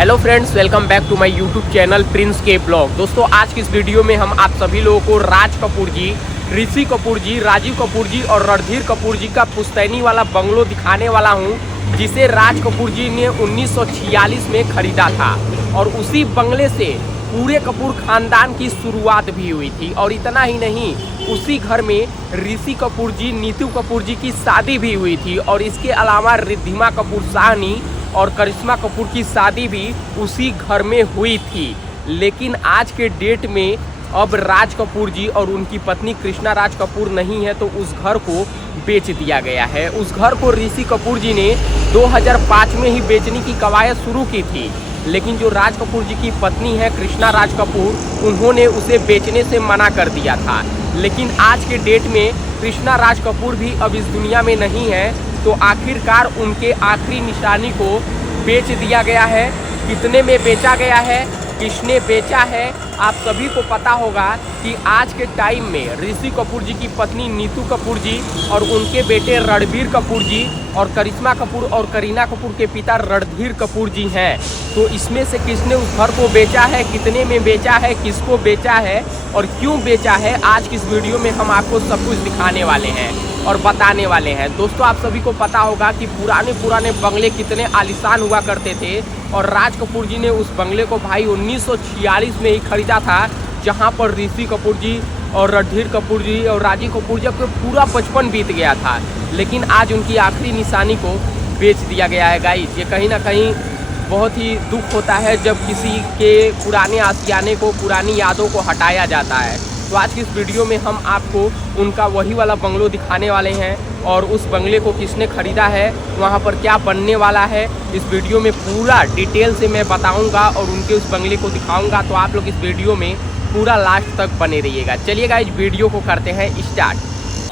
Hello friends, welcome back to my YouTube channel Prince के blog. दोस्तों, आज की इस वीडियो में हम आप सभी लोगों को राज कपूर जी, ऋषि कपूर जी, राजीव कपूर जी और रणधीर कपूर जी का पुश्तैनी वाला बंगलो दिखाने वाला हूं, जिसे राज कपूर जी ने 1946 में खरीदा था। और उसी बंगले से पूरे कपूर खानदान की शुरुआत भी हुई थी। और इतना ही नहीं, उसी घर में ऋषि कपूर जी, नीतू कपूर जी की शादी भी हुई थी। और इसके अलावा रिद्धिमा कपूर साहनी और करिश्मा कपूर की शादी भी उसी घर में हुई थी। लेकिन आज के डेट में अब राज कपूर जी और उनकी पत्नी कृष्णा राज कपूर नहीं है, तो उस घर को बेच दिया गया है। उस घर को ऋषि कपूर जी ने 2005 में ही बेचने की कवायद शुरू की थी, लेकिन जो राज कपूर जी की पत्नी है कृष्णा राज कपूर, उन्होंने उसे बेचने से मना कर दिया था। लेकिन आज के डेट में कृष्णा राज कपूर भी अब इस दुनिया में नहीं है, तो आखिरकार उनके आखिरी निशानी को बेच दिया गया है। कितने में बेचा गया है, किसने बेचा है, आप सभी को पता होगा कि आज के टाइम में ऋषि कपूर जी की पत्नी नीतू कपूर जी और उनके बेटे रणबीर कपूर जी और करिश्मा कपूर और करीना कपूर के पिता रणधीर कपूर जी हैं। तो इसमें से किसने उस घर को बेचा है, कितने में बेचा है, किसको बेचा है और क्यों बेचा है, आज की इस वीडियो में हम आपको सब कुछ दिखाने वाले हैं और बताने वाले हैं। दोस्तों, आप सभी को पता होगा कि पुराने बंगले कितने आलीशान हुआ करते थे, और राज कपूर जी ने उस बंगले को भाई 1946 में ही खरीदा था, जहां पर ऋषि कपूर जी और रणधीर कपूर जी और राजीव कपूर जी का पूरा बचपन बीत गया था। लेकिन आज उनकी आखिरी निशानी को बेच दिया गया है। गाइस, ये कहीं ना कहीं बहुत ही दुख होता है जब किसी के पुराने आशियाने को, पुरानी यादों को हटाया जाता है। तो आज की इस वीडियो में हम आपको उनका वही वाला बंगलो दिखाने वाले हैं, और उस बंगले को किसने खरीदा है, वहाँ पर क्या बनने वाला है, इस वीडियो में पूरा डिटेल से मैं बताऊंगा और उनके उस बंगले को दिखाऊंगा। तो आप लोग इस वीडियो में पूरा लास्ट तक बने रहिएगा। चलिएगा, इस वीडियो को करते हैं स्टार्ट।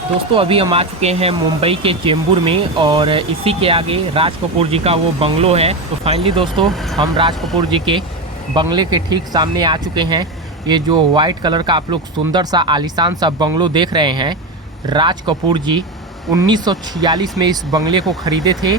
दोस्तों, अभी हम आ चुके हैं मुंबई के चेंबूर में, और इसी के आगे राज कपूर जी का वो बंगलो है। तो फाइनली दोस्तों, हम राज कपूर जी के बंगले के ठीक सामने आ चुके हैं। ये जो वाइट कलर का आप लोग सुंदर सा आलीशान सा बंगलो देख रहे हैं, राज कपूर जी 1946 में इस बंगले को खरीदे थे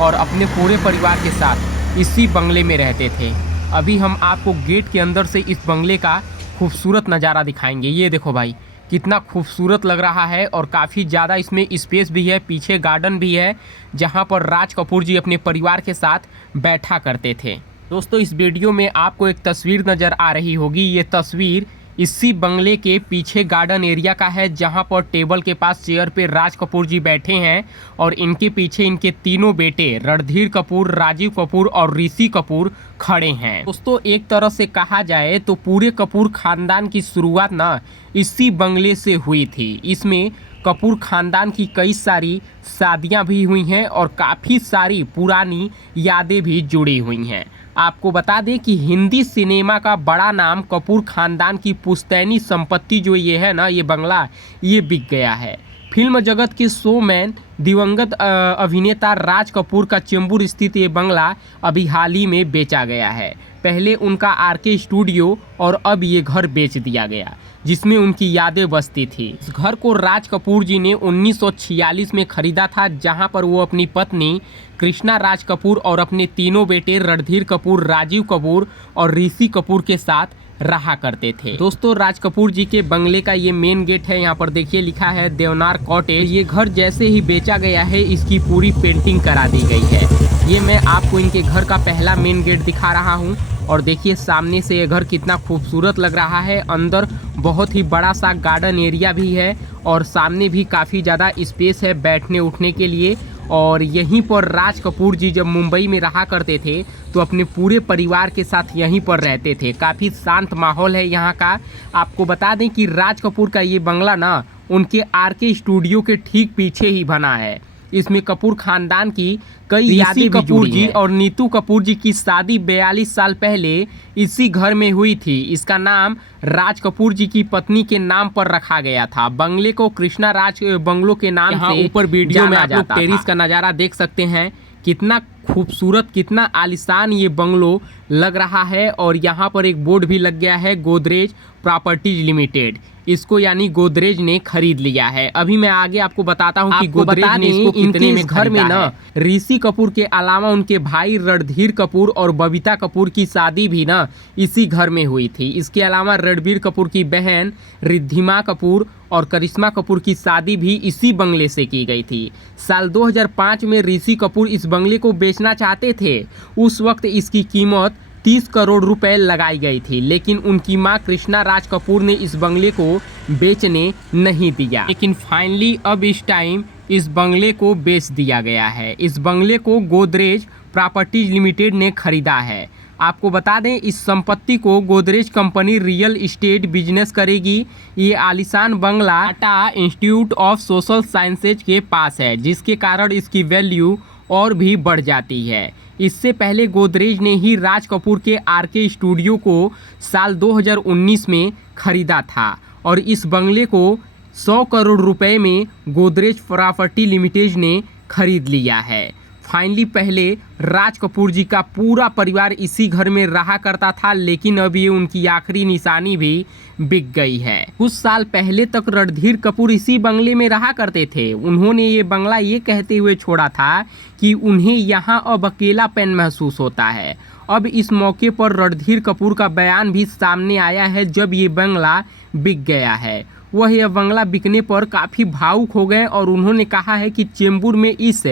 और अपने पूरे परिवार के साथ इसी बंगले में रहते थे। अभी हम आपको गेट के अंदर से इस बंगले का खूबसूरत नज़ारा दिखाएंगे। ये देखो भाई, कितना खूबसूरत लग रहा है, और काफ़ी ज़्यादा इसमें स्पेस भी है, पीछे गार्डन भी है, जहाँ पर राज कपूर जी अपने परिवार के साथ बैठा करते थे। दोस्तों, इस वीडियो में आपको एक तस्वीर नज़र आ रही होगी। ये तस्वीर इसी बंगले के पीछे गार्डन एरिया का है, जहां पर टेबल के पास चेयर पे राज कपूर जी बैठे हैं, और इनके पीछे इनके तीनों बेटे रणधीर कपूर, राजीव कपूर और ऋषि कपूर खड़े हैं। दोस्तों, एक तरह से कहा जाए तो पूरे कपूर खानदान की शुरुआत ना इसी बंगले से हुई थी। इसमें कपूर खानदान की कई सारी शादियां भी हुई हैं और काफ़ी सारी पुरानी यादें भी जुड़ी हुई हैं। आपको बता दें कि हिंदी सिनेमा का बड़ा नाम कपूर खानदान की पुश्तैनी संपत्ति जो ये है ना, ये बंगला, ये बिक गया है। फिल्म जगत के शोमैन दिवंगत अभिनेता राज कपूर का चेंबूर स्थित ये बंगला अभी हाल ही में बेचा गया है। पहले उनका आरके स्टूडियो और अब ये घर बेच दिया गया, जिसमें उनकी यादें बसती थी। इस घर को राज कपूर जी ने 1946 में खरीदा था, जहां पर वो अपनी पत्नी कृष्णा राज कपूर और अपने तीनों बेटे रणधीर कपूर, राजीव कपूर और ऋषि कपूर के साथ रहा करते थे। दोस्तों, राज कपूर जी के बंगले का ये मेन गेट है। यहाँ पर देखिए लिखा है देवनार कॉटेज। ये घर जैसे ही बेचा गया है, इसकी पूरी पेंटिंग करा दी गई है। ये मैं आपको इनके घर का पहला मेन गेट दिखा रहा हूँ, और देखिए सामने से ये घर कितना खूबसूरत लग रहा है। अंदर बहुत ही बड़ा सा गार्डन एरिया भी है, और सामने भी काफ़ी ज़्यादा स्पेस है बैठने उठने के लिए। और यहीं पर राज कपूर जी जब मुंबई में रहा करते थे, तो अपने पूरे परिवार के साथ यहीं पर रहते थे। काफ़ी शांत माहौल है यहाँ का। आपको बता दें कि राज कपूर का ये बंगला ना उनके आरके स्टूडियो के ठीक पीछे ही बना है। इसमें कपूर खानदान की कई यादें भी जुड़ी हैं। और नीतू कपूर जी की शादी 42 साल पहले इसी घर में हुई थी। इसका नाम राज कपूर जी की पत्नी के नाम पर रखा गया था। बंगले को कृष्णा राज बंगलो के नाम से ऊपर वीडियो में आप लोग टेरिस का नज़ारा देख सकते हैं। कितना खूबसूरत, कितना आलीशान ये बंगलो लग रहा है। और यहाँ पर एक बोर्ड भी लग गया है, गोदरेज प्रॉपर्टीज लिमिटेड। इसको यानी गोदरेज ने खरीद लिया है। अभी मैं आगे आपको बताता हूँ कि गोदरेज ने इसको कितने में घर में ना ऋषि कपूर के अलावा उनके भाई रणधीर कपूर और बबीता कपूर की शादी भी ना इसी घर में हुई थी। इसके अलावा रणबीर कपूर की बहन रिद्धिमा कपूर और करिश्मा कपूर की शादी भी इसी बंगले से की गई थी। साल 2005 में ऋषि कपूर इस बंगले को बेचना चाहते थे। उस वक्त इसकी कीमत 30 करोड़ रुपए लगाई गई थी, लेकिन उनकी मां कृष्णा राज कपूर ने इस बंगले को बेचने नहीं दिया। लेकिन फाइनली अब इस टाइम इस बंगले को बेच दिया गया है। इस बंगले को गोदरेज प्रॉपर्टीज लिमिटेड ने खरीदा है। आपको बता दें, इस संपत्ति को Godrej company real estate business करेगी। ये आलीशान बंगला Tata institute of social sciences के पास है, जिसके कारण इसकी वैल्यू और भी बढ़ जाती है। इससे पहले गोदरेज ने ही राज कपूर के आरके स्टूडियो को साल 2019 में खरीदा था और इस बंगले को 100 करोड़ रुपए में गोदरेज प्रॉपर्टी लिमिटेड ने खरीद लिया है। फाइनली पहले राज कपूर जी का पूरा परिवार इसी घर में रहा करता था, लेकिन अब ये उनकी आखिरी निशानी भी बिक गई है। कुछ साल पहले तक रणधीर कपूर इसी बंगले में रहा करते थे। उन्होंने ये बंगला ये कहते हुए छोड़ा था कि उन्हें यहाँ अब अकेलापन महसूस होता है। अब इस मौके पर रणधीर कपूर का बयान भी सामने आया है जब ये बंगला बिक गया है। वह यह बंगला बिकने पर काफ़ी भावुक हो गए और उन्होंने कहा है कि चेंबूर में इस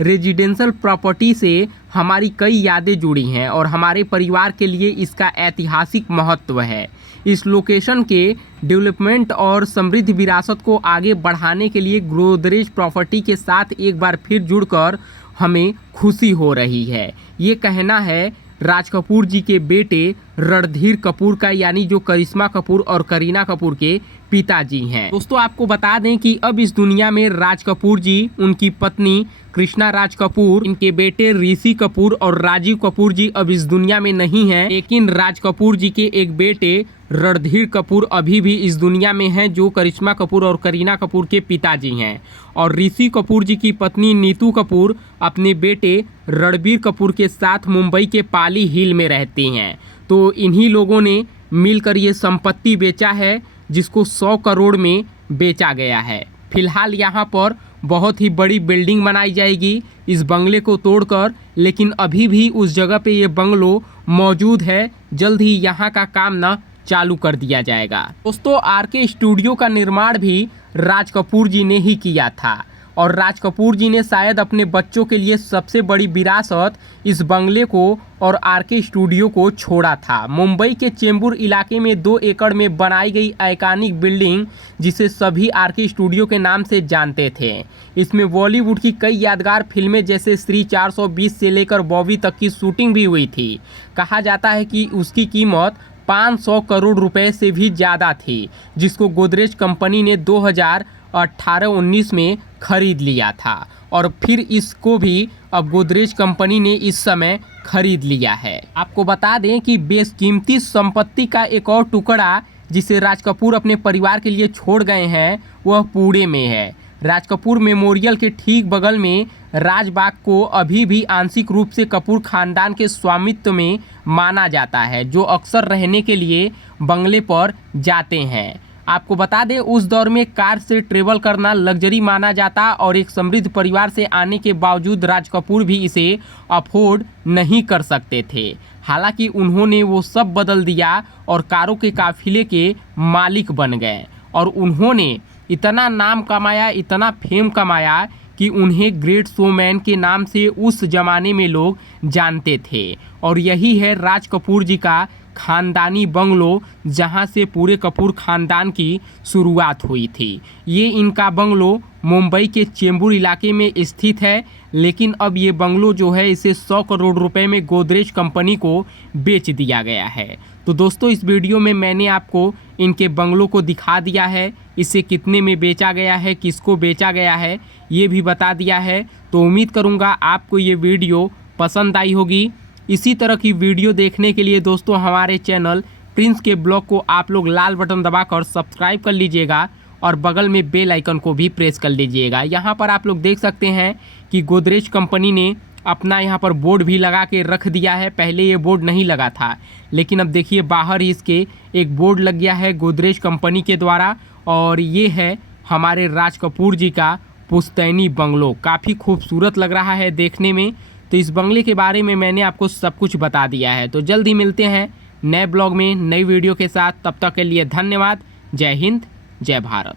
रेजिडेंशियल प्रॉपर्टी से हमारी कई यादें जुड़ी हैं और हमारे परिवार के लिए इसका ऐतिहासिक महत्व है। इस लोकेशन के डेवलपमेंट और समृद्ध विरासत को आगे बढ़ाने के लिए गोदरेज प्रॉपर्टी के साथ एक बार फिर जुड़कर हमें खुशी हो रही है। ये कहना है राज कपूर जी के बेटे रणधीर कपूर का, यानी जो करिश्मा कपूर और करीना कपूर के पिताजी हैं। दोस्तों आपको बता दें कि अब इस दुनिया में राज कपूर जी, उनकी पत्नी कृष्णा राज कपूर, इनके बेटे ऋषि कपूर और राजीव कपूर जी अब इस दुनिया में नहीं हैं, लेकिन राज कपूर जी के एक बेटे रणधीर कपूर अभी भी इस दुनिया में हैं, जो करिश्मा कपूर और करीना कपूर के पिताजी हैं। और ऋषि कपूर जी की पत्नी नीतू कपूर अपने बेटे रणबीर कपूर के साथ मुंबई के पाली हिल में रहती हैं। तो इन्हीं लोगों ने मिलकर ये संपत्ति बेचा है, जिसको 100 करोड़ में बेचा गया है। फिलहाल यहाँ पर बहुत ही बड़ी बिल्डिंग बनाई जाएगी इस बंगले को तोड़कर, लेकिन अभी भी उस जगह पे ये बंगलो मौजूद है। जल्द ही यहाँ का काम ना चालू कर दिया जाएगा। दोस्तों आरके स्टूडियो का निर्माण भी राज कपूर जी ने ही किया था और राज कपूर जी ने शायद अपने बच्चों के लिए सबसे बड़ी विरासत इस बंगले को और आरके स्टूडियो को छोड़ा था। मुंबई के चेंबूर इलाके में 2 एकड़ में बनाई गई आइकॉनिक बिल्डिंग, जिसे सभी आरके स्टूडियो के नाम से जानते थे। इसमें बॉलीवुड की कई यादगार फिल्में जैसे स्त्री 420 से लेकर बॉबी तक की शूटिंग भी हुई थी। कहा जाता है कि उसकी कीमत 500 करोड़ रुपए से भी ज़्यादा थी, जिसको गोदरेज कंपनी ने 2018-19 में खरीद लिया था और फिर इसको भी अब गोदरेज कंपनी ने इस समय खरीद लिया है। आपको बता दें कि बेशकीमती संपत्ति का एक और टुकड़ा जिसे राज कपूर अपने परिवार के लिए छोड़ गए हैं, वह पुणे में है। राज कपूर मेमोरियल के ठीक बगल में राजबाग को अभी भी आंशिक रूप से कपूर खानदान के स्वामित्व में माना जाता है, जो अक्सर रहने के लिए बंगले पर जाते हैं। आपको बता दें उस दौर में कार से ट्रेवल करना लग्जरी माना जाता और एक समृद्ध परिवार से आने के बावजूद राज कपूर भी इसे अफोर्ड नहीं कर सकते थे। हालांकि उन्होंने वो सब बदल दिया और कारों के काफिले के मालिक बन गए और उन्होंने इतना नाम कमाया, इतना फेम कमाया कि उन्हें ग्रेट शोमैन के नाम से उस जमाने में लोग जानते थे। और यही है राज कपूर जी का खानदानी बंगलो, जहां से पूरे कपूर खानदान की शुरुआत हुई थी। ये इनका बंगलो मुंबई के चेंबूर इलाके में स्थित है, लेकिन अब ये बंगलो जो है इसे 100 करोड़ रुपए में गोदरेज कंपनी को बेच दिया गया है। तो दोस्तों इस वीडियो में मैंने आपको इनके बंगलों को दिखा दिया है, इसे कितने में बेचा गया है, किसको बेचा गया है, ये भी बता दिया है। तो उम्मीद करूँगा आपको ये वीडियो पसंद आई होगी। इसी तरह की वीडियो देखने के लिए दोस्तों हमारे चैनल प्रिंस के ब्लॉग को आप लोग लाल बटन दबाकर सब्सक्राइब कर लीजिएगा और बगल में बेल आइकन को भी प्रेस कर लीजिएगा। यहाँ पर आप लोग देख सकते हैं कि गोदरेज कंपनी ने अपना यहाँ पर बोर्ड भी लगा के रख दिया है। पहले ये बोर्ड नहीं लगा था, लेकिन अब देखिए बाहर ही इसके एक बोर्ड लग गया है गोदरेज कंपनी के द्वारा। और ये है हमारे राज कपूर जी का पुश्तैनी बंगलो। काफ़ी खूबसूरत लग रहा है देखने में। तो इस बंगले के बारे में मैंने आपको सब कुछ बता दिया है। तो जल्द ही मिलते हैं नए ब्लॉग में नई वीडियो के साथ। तब तक के लिए धन्यवाद। जय हिंद, जय भारत।